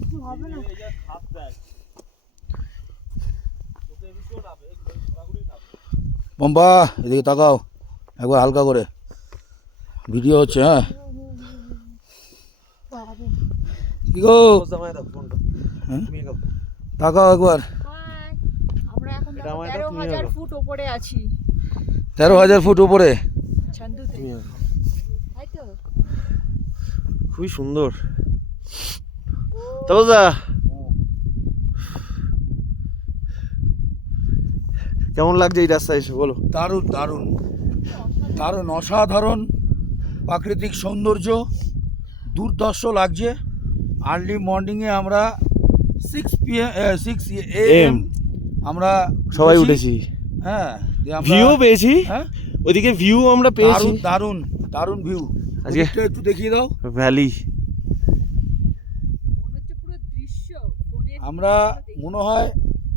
কিছু হবে না পম্পা এদিকে তাকাও। একবার হালকা করে। ভিডিও হচ্ছে হ্যাঁ। কি গো হ্যাঁ? তাকাও একবার। তেরো হাজার ফুট ওপরে আছি তেরো হাজার ফুট উপরে খুবই সুন্দর। তবে দা কেমন লাগছে এই রাস্তায় এসে? বলো। দারুণ দারুণ। দারুণ অসাধারণ প্রাকৃতিক সৌন্দর্য দুর্দর্শ লাগছে। আর্লি মর্নিংয়ে আমরা সিক্স পি সিক্স এম আমরা সবাই উঠেছি। হ্যাঁ ভিউ পেয়েছি। হ্যাঁ? ওইদিকে ভিউ আমরা পেয়েছি। দারুণ দারুণ দারুণ ভিউ আজকে একটু দেখিয়ে দাও। ভ্যালি মনে হচ্ছে পুরো দৃশ্য ফোনের আমরা মনে হয়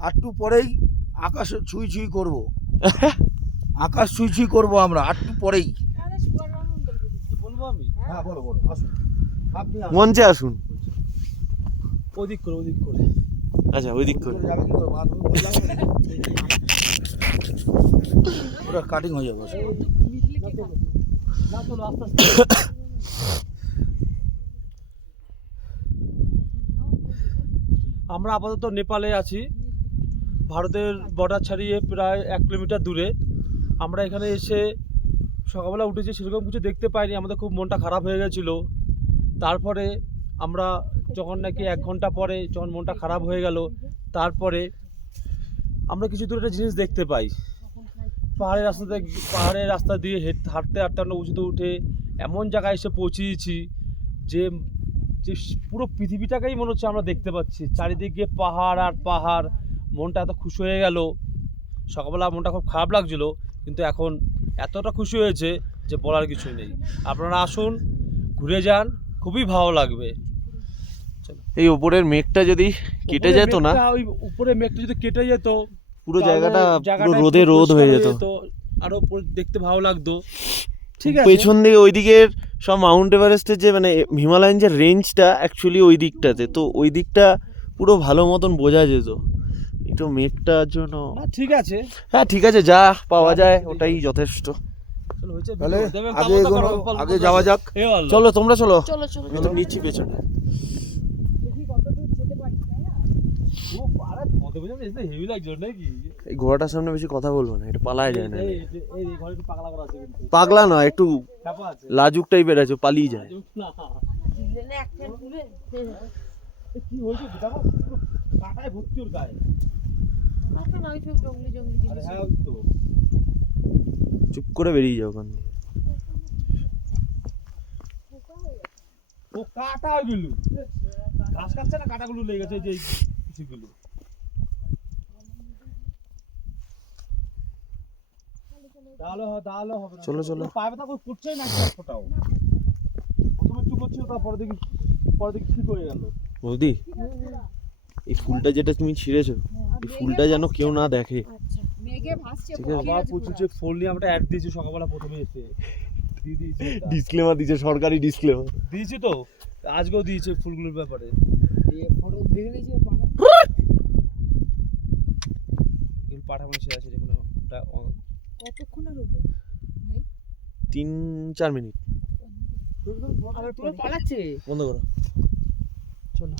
আটটু পরেই আকাশ ছুঁই ছুঁই করব। আকাশ ছুঁই ছুঁই করব আমরা আটটু পরেই আরে বলব আমি হ্যাঁ বলো বলো আসুন। আপনি মঞ্চে আসুন। ওদিক করে ওদিক করে। আচ্ছা ওইদিক করে? পুরো কাটিং হয়ে যাবে? না চলো আস্তে আস্তে। আমরা আপাতত নেপালে আছি। ভারতের বর্ডার ছাড়িয়ে প্রায় এক কিলোমিটার দূরে। আমরা এখানে এসে সকালবেলা উঠেছি, সেরকম কিছু দেখতে পাইনি। আমাদের খুব মনটা খারাপ হয়ে গেছিল। তারপরে আমরা যখন নাকি এক ঘণ্টা পরে যখন মনটা খারাপ হয়ে গেল, তারপরে আমরা কিছু দূরে একটা জিনিস দেখতে পাই। পাহাড়ের রাস্তাতে পাহাড়ের রাস্তা দিয়ে হেঁট- হাঁটতে হাঁটতে আমরা উঁচুতে উঠে এমন জায়গায় এসে পৌঁছেছি যে যে পুরো পৃথিবীটাকেই মনে হচ্ছে আমরা দেখতে পাচ্ছি। চারিদিকে পাহাড় আর পাহাড়। মনটা এত খুশি হয়ে গেল। সকালবেলা মনটা খুব খারাপ লাগছিল কিন্তু এখন এতটা খুশি হয়েছে যে বলার কিছুই নেই। আপনারা আসুন ঘুরে যান খুবই ভালো লাগবে। এই উপরের মেঘটা যদি কেটে যেত না ওই উপরে মেঘটা যদি কেটে যেত পুরো জায়গাটা পুরো রোদে রোদ হয়ে যেত। আরও দেখতে ভালো লাগতো। ঠিক আছে। পেছন দিকে ওইদিকের সব মাউন্ট এভারেস্টের যে মানে হিমালয়ান যে রেঞ্জটা অ্যাকচুয়ালি ওই দিকটাতে। তো ওই দিকটা পুরো ভালো মতন বোঝা যেত। একটু মেঘটার জন্য ঠিক আছে। হ্যাঁ ঠিক আছে যা পাওয়া যায় ওটাই যথেষ্ট। তাহলে আগে এগোনো আগে যাওয়া যাক। চলো তোমরা চলো। আমি তো নিচ্ছি পেছনে। দেখি কত দূর যেতে পারি না? ও, আরে মধ্যে মধ্যে এসে heavy লাগছে নাকি? এই ঘোড়াটার সামনে বেশি কথা বলব না এটা পালায় যায় না পাগলা করা আছে কিন্তু। পাগলা নয় একটু। লাজুক টাইপের আছে পালিয়ে যায় হ্যাঁ। চুপ করে বেরিয়ে যাও ওখান থেকে ও কাঁটা ওইগুলো। ঘাস কাটছে না কাঁটাগুলো লেগে গেছে যে এই কিছুগুলো। তাহলে হ- তাহলে হবে না। চলো, চলো। পায়ে ব্যথা না প্রথমে একটু করছিল তারপরে দেখি পরে দেখি ঠিক হয়ে গেল। বৌদি এই ফুলটা যেটা তুমি ছিঁড়েছো এই ফুলটা যেন কেউ না দেখে। আচ্ছা ফোন নিয়ে আমরা অ্যাড দিয়েছি সকালবেলা প্রথমে এসে। দিয়ে দিয়েছি সরকারি ডিসক্লেমার দিয়েছি তো আজকেও দিয়েছে ফুলগুলোর ব্যাপারে। ফটো দেখে নিয়েছি পাকা এগুলো পাঠা মানুষের আছে যেখানে কতক্ষণ হলো? তিন চার মিনিট। আবার পুরো পালাচ্ছে। বন্ধ করো। চলো।